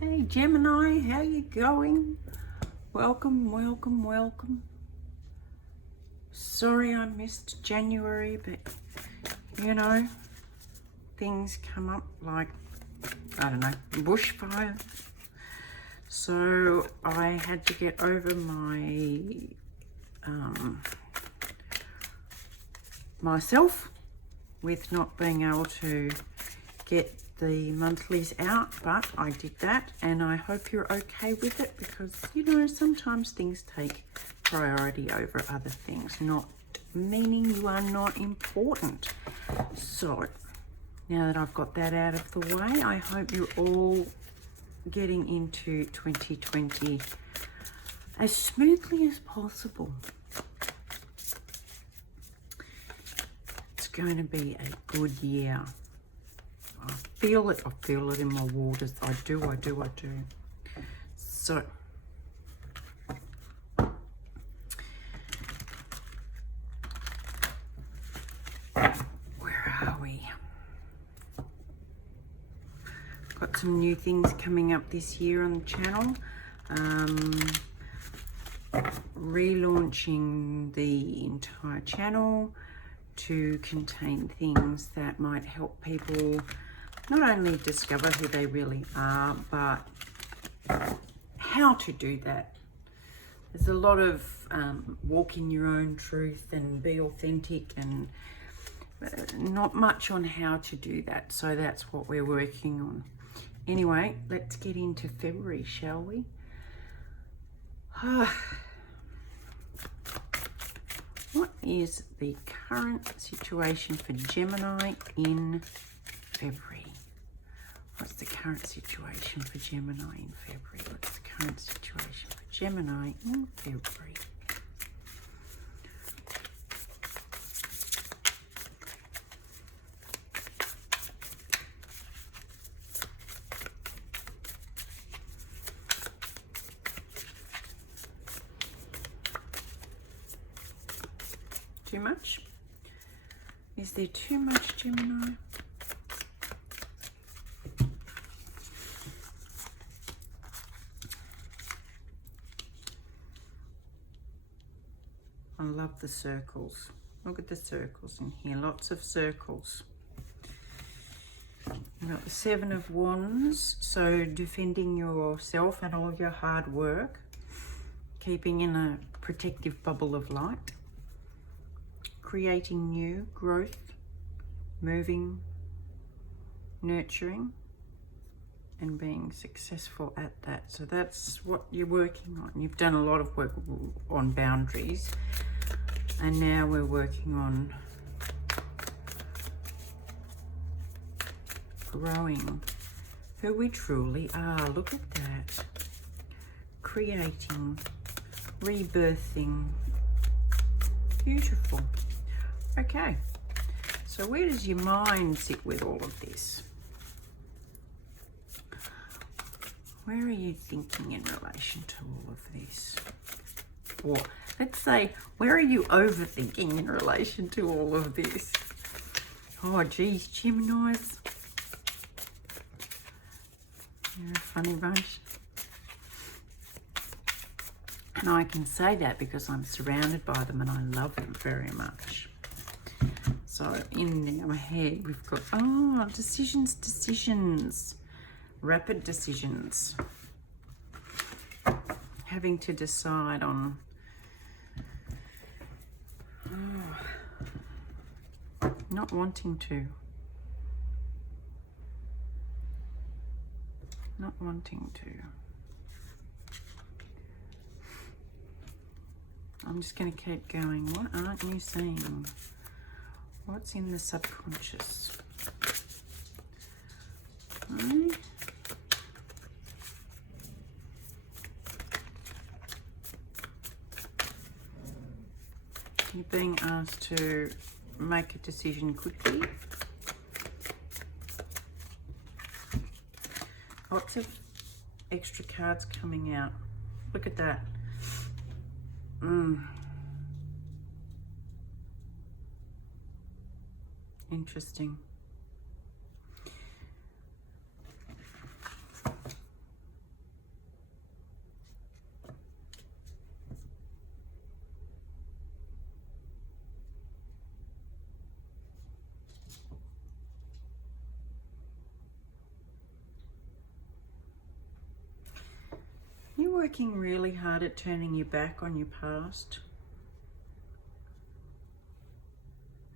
Hey Gemini, how you going? Welcome, welcome, welcome. Sorry I missed January, but you know, things come up like, I don't know, bushfire. So I had to get over my myself with not being able to get the monthlies out, but I did that, and I hope you're okay with it, because you know, sometimes things take priority over other things, not meaning you are not important. So now that I've got that out of the way, I hope you're all getting into 2020 as smoothly as possible. It's going to be a good year. I feel it in my waters. I do. So, where are we? Got some new things coming up this year on the channel. Relaunching the entire channel to contain things that might help people not only discover who they really are, but how to do that. There's a lot of walk in your own truth and be authentic, and not much on how to do that. So that's what we're working on. Anyway, let's get into February, shall we? What is the current situation for Gemini in February? What's the current situation for Gemini in February? What's the current situation for Gemini in February? Too much? Is there too much, Gemini? I love the circles. Look at the circles in here. Lots of circles. You've got the Seven of Wands. So defending yourself and all of your hard work. Keeping in a protective bubble of light. Creating new growth. Moving. Nurturing. And being successful at that. So that's what you're working on. You've done a lot of work on boundaries, and now we're working on growing who we truly are. Look at that. Creating, rebirthing. Beautiful. Okay, so where does your mind sit with all of this? Where are you thinking in relation to all of this? Or let's say, where are you overthinking in relation to all of this? Oh, geez, Geminis. You're a funny bunch. And I can say that because I'm surrounded by them and I love them very much. So in our head, we've got, oh, decisions. Rapid decisions, having to decide on not wanting to, I'm just going to keep going. What aren't you seeing? What's in the subconscious? Right. You're being asked to make a decision quickly. Lots of extra cards coming out. Look at that. Interesting. working really hard at turning your back on your past?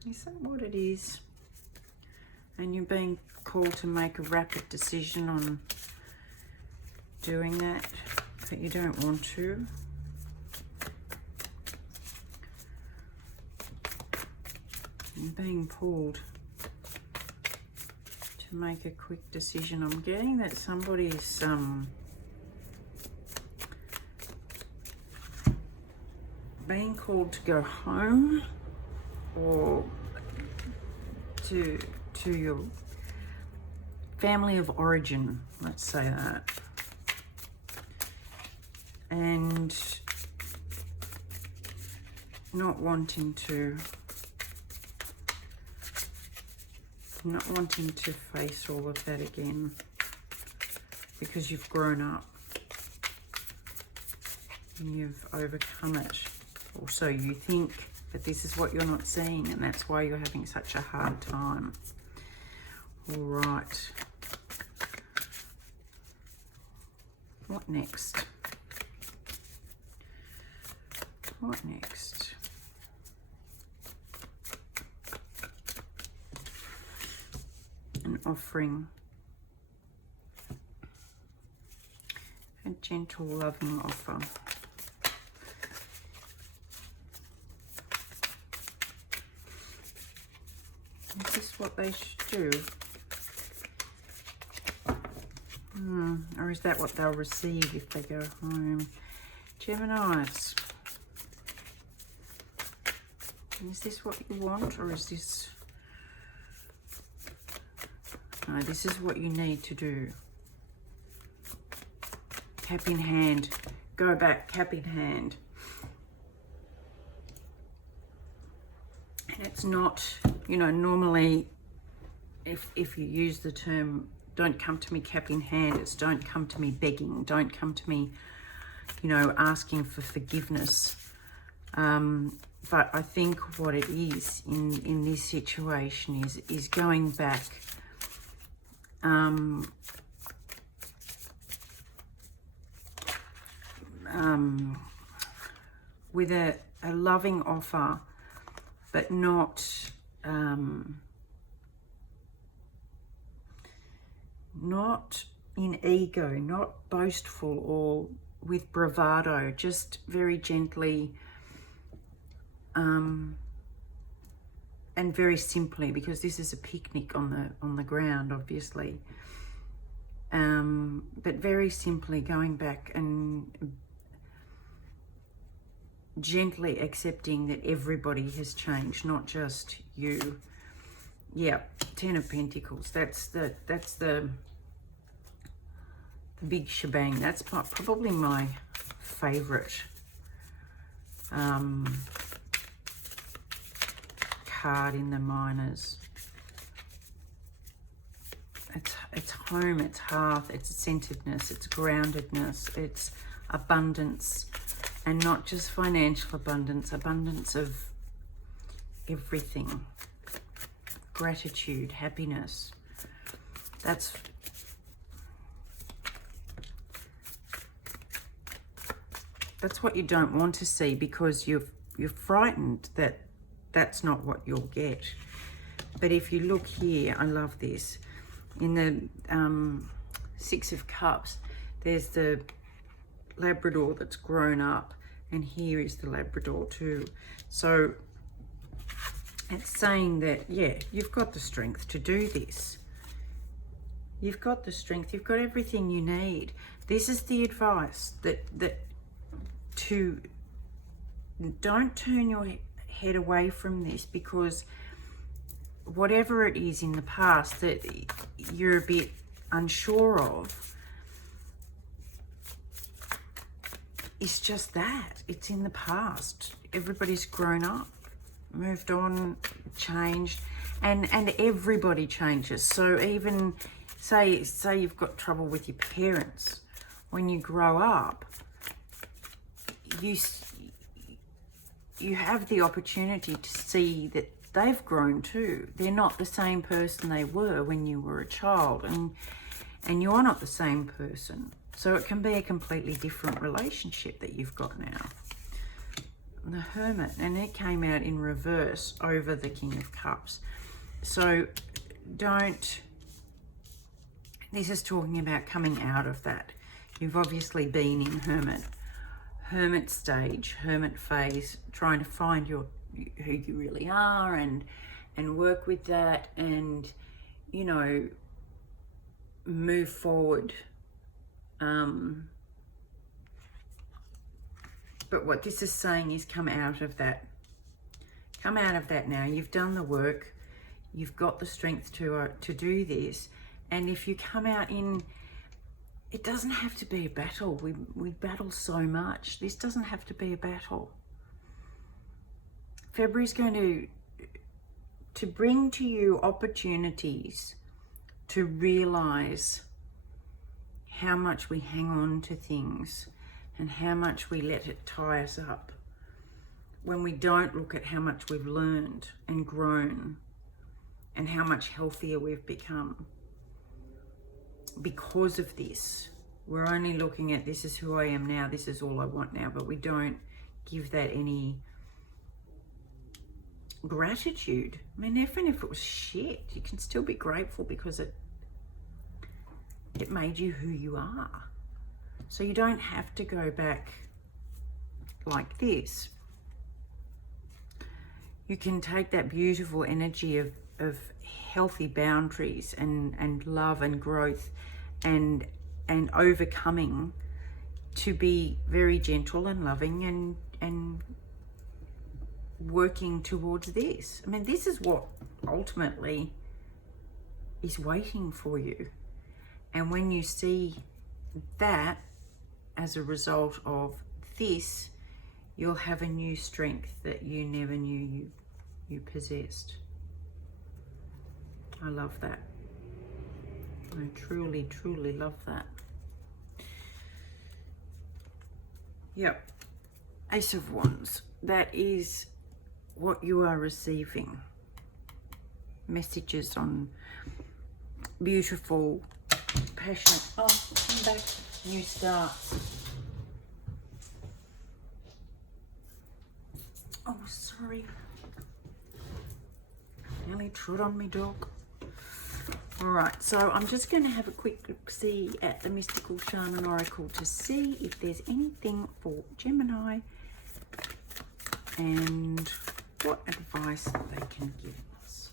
Is that what it is? And you're being called to make a rapid decision on doing that, but you don't want to. You're being pulled to make a quick decision. I'm getting that somebody's being called to go home, or to your family of origin, let's say that. And not wanting to face all of that again, because you've grown up and you've overcome it. Or so you think, but this is what you're not seeing, and that's why you're having such a hard time. All right. What next? What next? An offering. A gentle, loving offer. Is this what they should do? Or is that what they'll receive if they go home? Geminis. Is this what you want, or is this... No, this is what you need to do. Cap in hand. Go back, cap in hand. And it's not, you know, normally if you use the term, don't come to me cap in hand, it's don't come to me begging, don't come to me, you know, asking for forgiveness. But I think what it is in this situation is going back with a loving offer, but not in ego, not boastful or with bravado, just very gently and very simply, because this is a picnic on the ground, obviously, but very simply going back and gently accepting that everybody has changed, not just you. Yeah, 10 of Pentacles. That's the big shebang. That's probably my favorite card in the Minors. It's home, it's hearth, it's centeredness, it's groundedness, it's abundance, and not just financial abundance, abundance of everything. Gratitude, happiness. That's what you don't want to see, because you're frightened that that's not what you'll get. But if you look here, I love this. In the Six of Cups, there's the Labrador that's grown up, and here is the Labrador too. So it's saying that, yeah, you've got the strength to do this. You've got the strength, you've got everything you need. This is the advice that don't turn your head away from this, because whatever it is in the past that you're a bit unsure of, it's just that. It's in the past. Everybody's grown up, moved on, changed, and everybody changes. So even say you've got trouble with your parents, when you grow up, you have the opportunity to see that they've grown too. They're not the same person they were when you were a child, and you're not the same person. So it can be a completely different relationship that you've got now. The Hermit, and it came out in reverse over the King of Cups. So this is talking about coming out of that. You've obviously been in hermit stage, hermit phase, trying to find who you really are and work with that, and you know, move forward. But what this is saying is come out of that. Come out of that now. You've done the work. You've got the strength to do this. And if you come out in, it doesn't have to be a battle. We battle so much. This doesn't have to be a battle. February's going to bring to you opportunities to realize how much we hang on to things and how much we let it tie us up when we don't look at how much we've learned and grown and how much healthier we've become. Because of this, we're only looking at, this is who I am now, this is all I want now, but we don't give that any gratitude. I mean, even if it was shit, you can still be grateful because it made you who you are. So you don't have to go back like this. You can take that beautiful energy of healthy boundaries and love and growth and overcoming to be very gentle and loving and working towards this. I mean, this is what ultimately is waiting for you. And when you see that as a result of this, you'll have a new strength that you never knew you possessed. I love that. I truly, truly love that. Yep. Ace of Wands. That is what you are receiving. Messages on beautiful, passionate. Oh, come back. New starts. Oh, sorry. Nearly trod on me, dog. All right, so I'm just going to have a quick look see at the Mystical Sharman Oracle to see if there's anything for Gemini and what advice they can give us.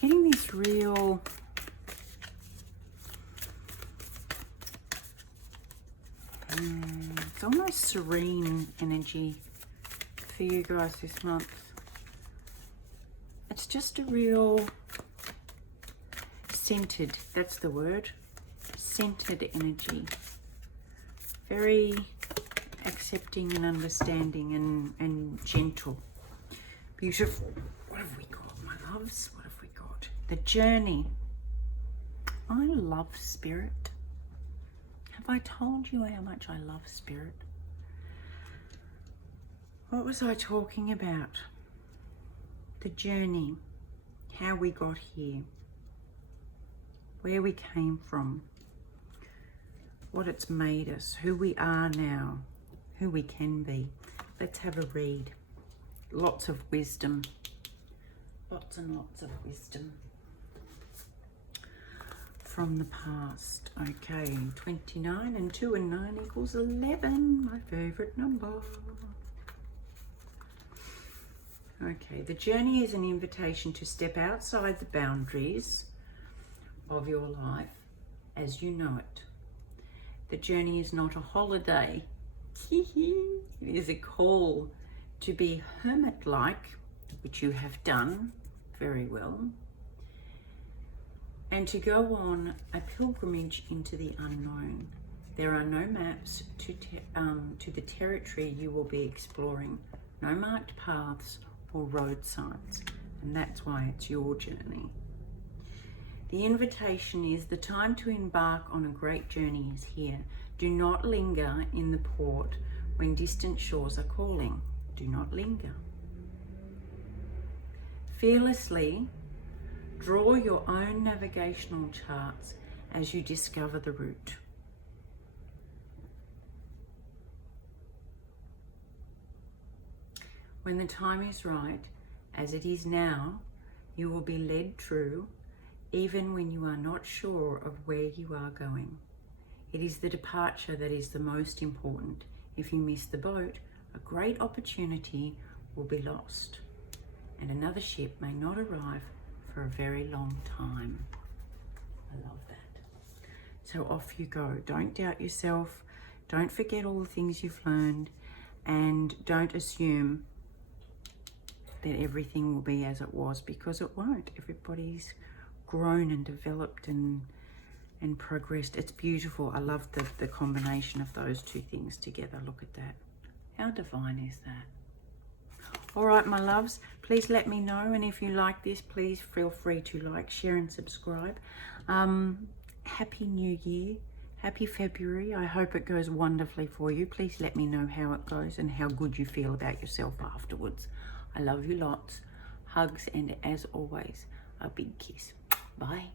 Getting this real it's almost serene energy for you guys this month. It's just a real centered, that's the word, centered energy. Very accepting and understanding and gentle. Beautiful. What have we got, my loves? What have we got? The Journey. I love Spirit. Have I told you how much I love Spirit? What was I talking about? The journey, how we got here, where we came from, what it's made us, who we are now, who we can be. Let's have a read. Lots of wisdom. Lots and lots of wisdom from the past. Okay, 29 and 2 and 9 equals 11, my favorite number. Okay, the journey is an invitation to step outside the boundaries of your life as you know it. The journey is not a holiday. It is a call to be hermit-like, which you have done very well, and to go on a pilgrimage into the unknown. There are no maps to the territory you will be exploring, no marked paths or road signs, and that's why it's your journey. The invitation is the time to embark on a great journey is here. Do not linger in the port when distant shores are calling. Do not linger. Fearlessly draw your own navigational charts as you discover the route. When the time is right, as it is now, you will be led through, even when you are not sure of where you are going. It is the departure that is the most important. If you miss the boat, a great opportunity will be lost, and another ship may not arrive for a very long time. I love that. So off you go. Don't doubt yourself. Don't forget all the things you've learned, and don't assume that everything will be as it was, because it won't. Everybody's grown and developed and progressed. It's beautiful. I love the combination of those two things together. Look at that. How divine is that? All right, my loves, please let me know, and if you like this, please feel free to like, share and subscribe. Happy New Year. Happy February. I hope it goes wonderfully for you. Please let me know how it goes and how good you feel about yourself afterwards. I love you lots. Hugs, and as always, a big kiss. Bye.